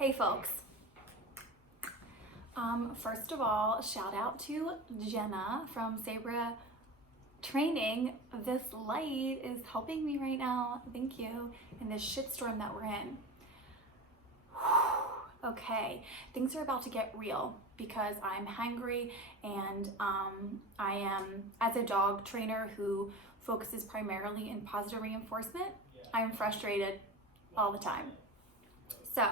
Hey folks. First of all, shout out to Jenna from Sabra Training. This light is helping me right now. Thank you. In this shitstorm that we're in. Okay, things are about to get real because I'm hangry and I am, as a dog trainer who focuses primarily in positive reinforcement, I am frustrated all the time. So,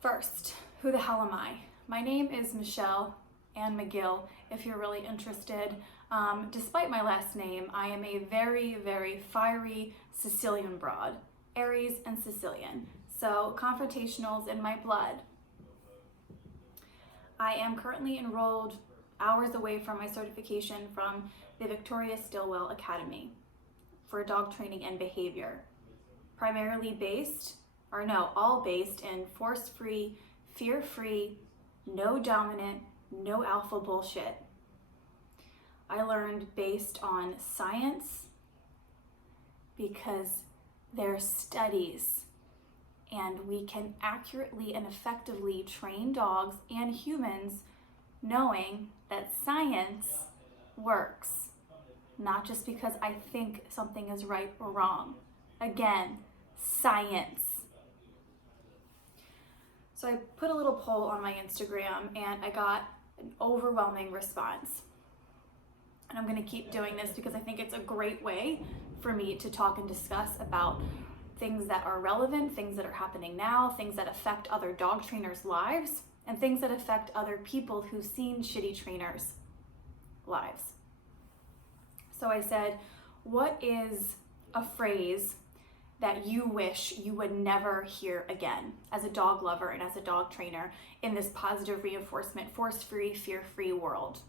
first, who the hell am I? My name is Michelle Ann McGill, if you're really interested. Despite my last name, I am a very, very fiery Sicilian broad, Aries and Sicilian. So confrontational's in my blood. I am currently enrolled hours away from my certification from the Victoria Stilwell Academy for dog training and behavior. All based in force-free, fear-free, no dominant, no alpha bullshit. I learned based on science because there's studies and we can accurately and effectively train dogs and humans knowing that science works, not just because I think something is right or wrong. Again, science. So I put a little poll on my Instagram and I got an overwhelming response. And I'm gonna keep doing this because I think it's a great way for me to talk and discuss about things that are relevant, things that are happening now, things that affect other dog trainers' lives, and things that affect other people who've seen shitty trainers' lives. So I said, what is a phrase that you wish you would never hear again as a dog lover and as a dog trainer in this positive reinforcement, force-free, fear-free world?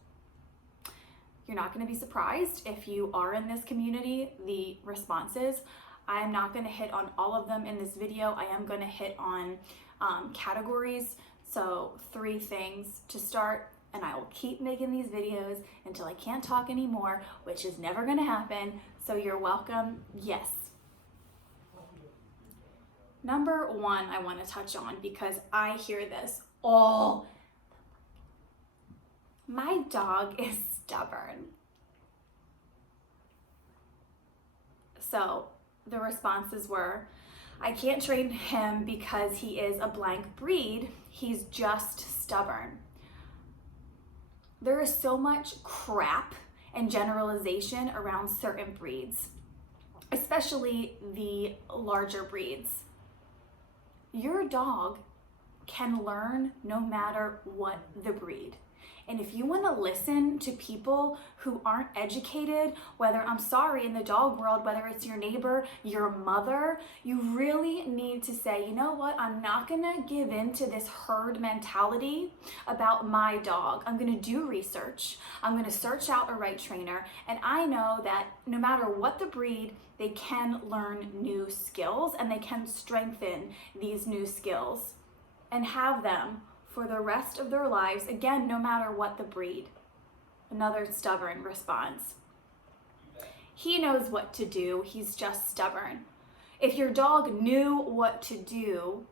You're not going to be surprised if you are in this community, the responses. I am not going to hit on all of them in this video. I am going to hit on categories. So 3 things to start, and I will keep making these videos until I can't talk anymore, which is never going to happen. So you're welcome. Yes. Number 1 I want to touch on because I hear this all. My dog is stubborn. So the responses were, I can't train him because he is a blank breed. He's just stubborn. There is so much crap and generalization around certain breeds, especially the larger breeds. Your dog can learn no matter what the breed. And if you want to listen to people who aren't educated, whether, I'm sorry, in the dog world, whether it's your neighbor, your mother, you really need to say, you know what, I'm not going to give in to this herd mentality about my dog. I'm going to do research. I'm going to search out a right trainer. And I know that no matter what the breed, they can learn new skills and they can strengthen these new skills and have them for the rest of their lives, again, no matter what the breed. Another stubborn response. He knows what to do, he's just stubborn. If your dog knew what to do,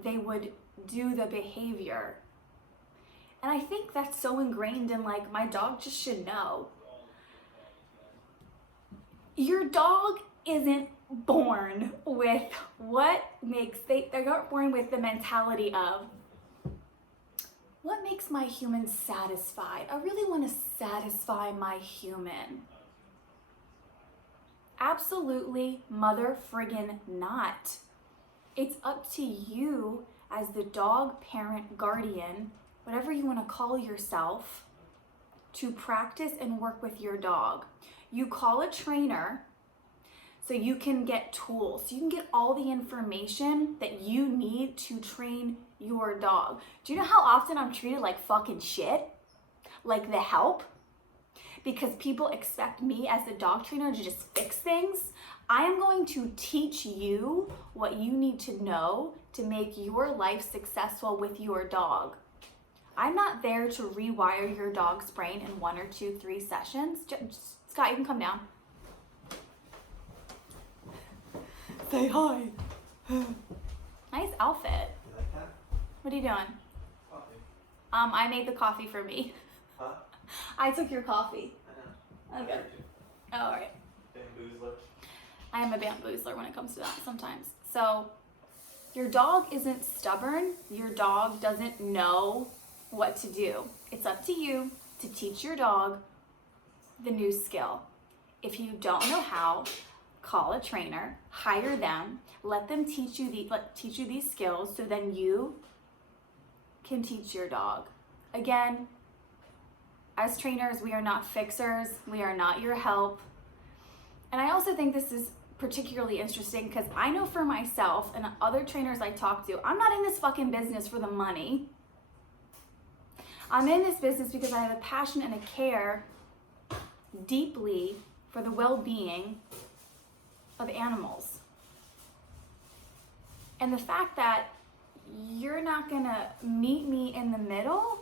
they would do the behavior. And I think that's so ingrained in, like, my dog just should know. Your dog isn't born with they're not born with the mentality of, what makes my human satisfied? I really want to satisfy my human. Absolutely mother friggin' not. It's up to you as the dog parent guardian, whatever you want to call yourself, to practice and work with your dog. You call a trainer so you can get tools, so you can get all the information that you need to train your dog. Do you know how often I'm treated like fucking shit? Like the help? Because people expect me as the dog trainer to just fix things. I am going to teach you what you need to know to make your life successful with your dog. I'm not there to rewire your dog's brain in 1 or 2, 3 sessions. Scott, you can come down. Say hi. Nice outfit. What are you doing? Coffee. I made the coffee for me. Huh? I took your coffee. I know. Okay. Oh, all right. Bamboozler. I am a bamboozler when it comes to that sometimes. So, your dog isn't stubborn. Your dog doesn't know what to do. It's up to you to teach your dog the new skill. If you don't know how, call a trainer, hire them, let them teach you these skills so then you can teach your dog. Again, as trainers, we are not fixers. We are not your help. And I also think this is particularly interesting because I know for myself and other trainers I talk to, I'm not in this fucking business for the money. I'm in this business because I have a passion and a care deeply for the well-being of animals. And the fact that you're not gonna meet me in the middle,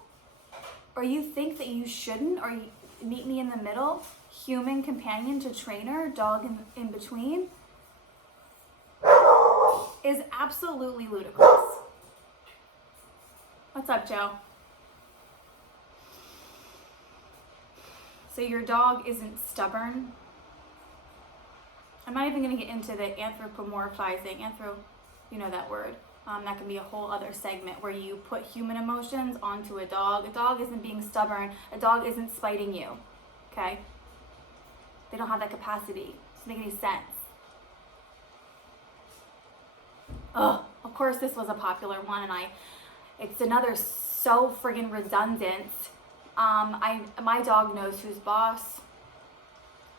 or you think that you shouldn't, or you meet me in the middle, human companion to trainer, dog in between, is absolutely ludicrous. What's up, Joe? So your dog isn't stubborn. I'm not even gonna get into the anthropomorphizing, you know that word. That can be a whole other segment where you put human emotions onto a dog. A dog isn't being stubborn. A dog isn't spiting you, okay? They don't have that capacity. Doesn't make any sense. Oh, of course this was a popular one, and it's another so friggin' redundant. My dog knows who's boss.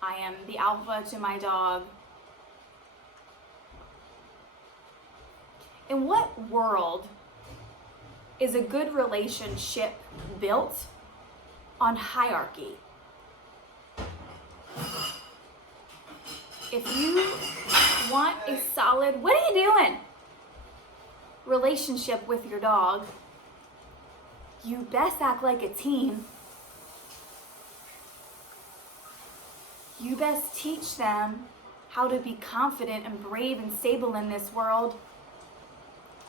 I am the alpha to my dog. In what world is a good relationship built on hierarchy? If you want a solid, what are you doing? Relationship with your dog, you best act like a team. You best teach them how to be confident and brave and stable in this world,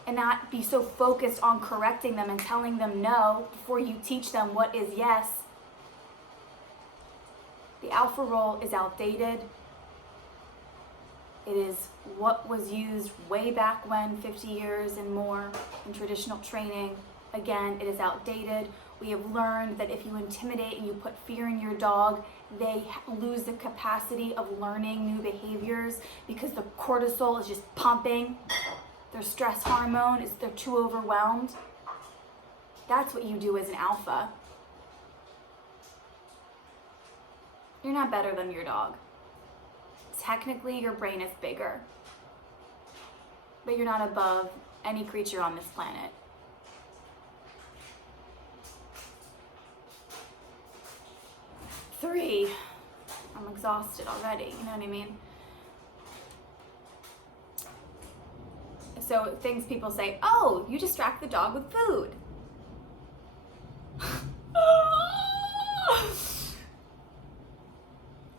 and not be so focused on correcting them and telling them no before you teach them what is yes. The alpha role is outdated. It is what was used way back when, 50 years and more in traditional training. Again, it is outdated. We have learned that if you intimidate and you put fear in your dog, they lose the capacity of learning new behaviors because the cortisol is just pumping. Their stress hormone is, they're too overwhelmed. That's what you do as an alpha. You're not better than your dog. Technically, your brain is bigger, but you're not above any creature on this planet. Three, I'm exhausted already, you know what I mean? So things people say, oh, you distract the dog with food.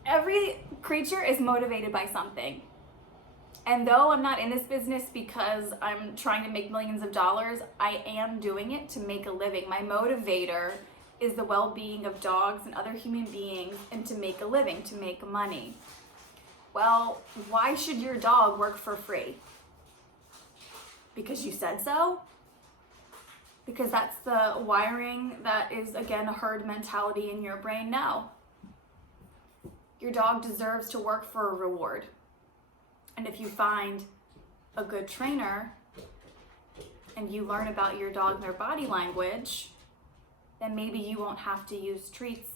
Every creature is motivated by something. And though I'm not in this business because I'm trying to make millions of dollars, I am doing it to make a living. My motivator is the well-being of dogs and other human beings, and to make a living, to make money. Well, why should your dog work for free? Because you said so? Because that's the wiring that is, again, a herd mentality in your brain? No. Your dog deserves to work for a reward. And if you find a good trainer and you learn about your dog and their body language, then maybe you won't have to use treats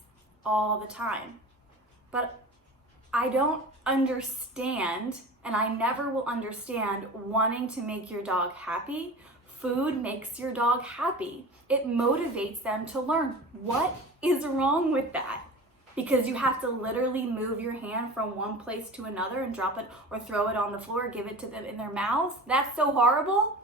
all the time. But I don't understand, and I never will understand, wanting to make your dog happy. Food makes your dog happy. It motivates them to learn. What is wrong with that? Because you have to literally move your hand from one place to another and drop it or throw it on the floor, give it to them in their mouths? That's so horrible?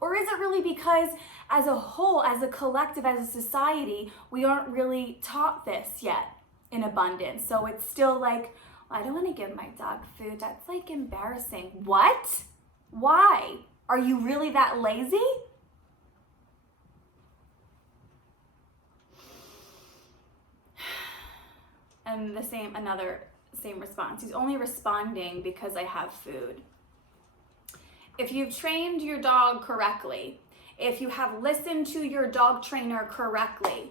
Or is it really because as a whole, as a collective, as a society, we aren't really taught this yet in abundance? So it's still like, I don't want to give my dog food. That's like embarrassing. What? Why? Are you really that lazy? And same response. He's only responding because I have food. If you've trained your dog correctly, if you have listened to your dog trainer correctly,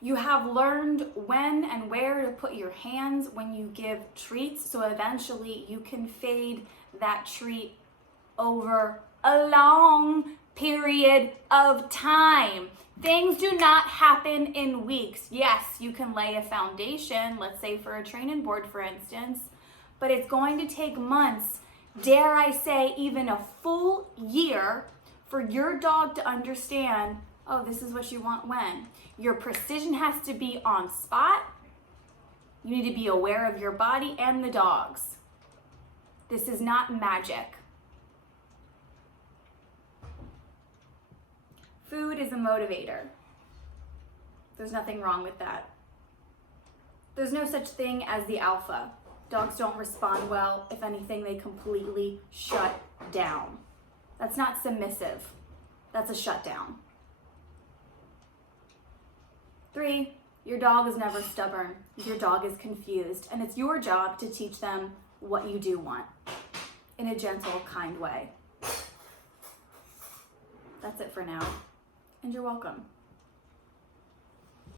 you have learned when and where to put your hands when you give treats, so eventually you can fade that treat over a long period of time. Things do not happen in weeks. Yes, you can lay a foundation, let's say for a training board, for instance, but it's going to take months, dare I say even a full year, for your dog to understand, oh, this is what you want when. Your precision has to be on spot. You need to be aware of your body and the dog's. This is not magic. Food is a motivator. There's nothing wrong with that. There's no such thing as the alpha. Dogs don't respond well. If anything, they completely shut down. That's not submissive. That's a shutdown. 3, your dog is never stubborn. Your dog is confused, and it's your job to teach them what you do want in a gentle, kind way. That's it for now, and you're welcome.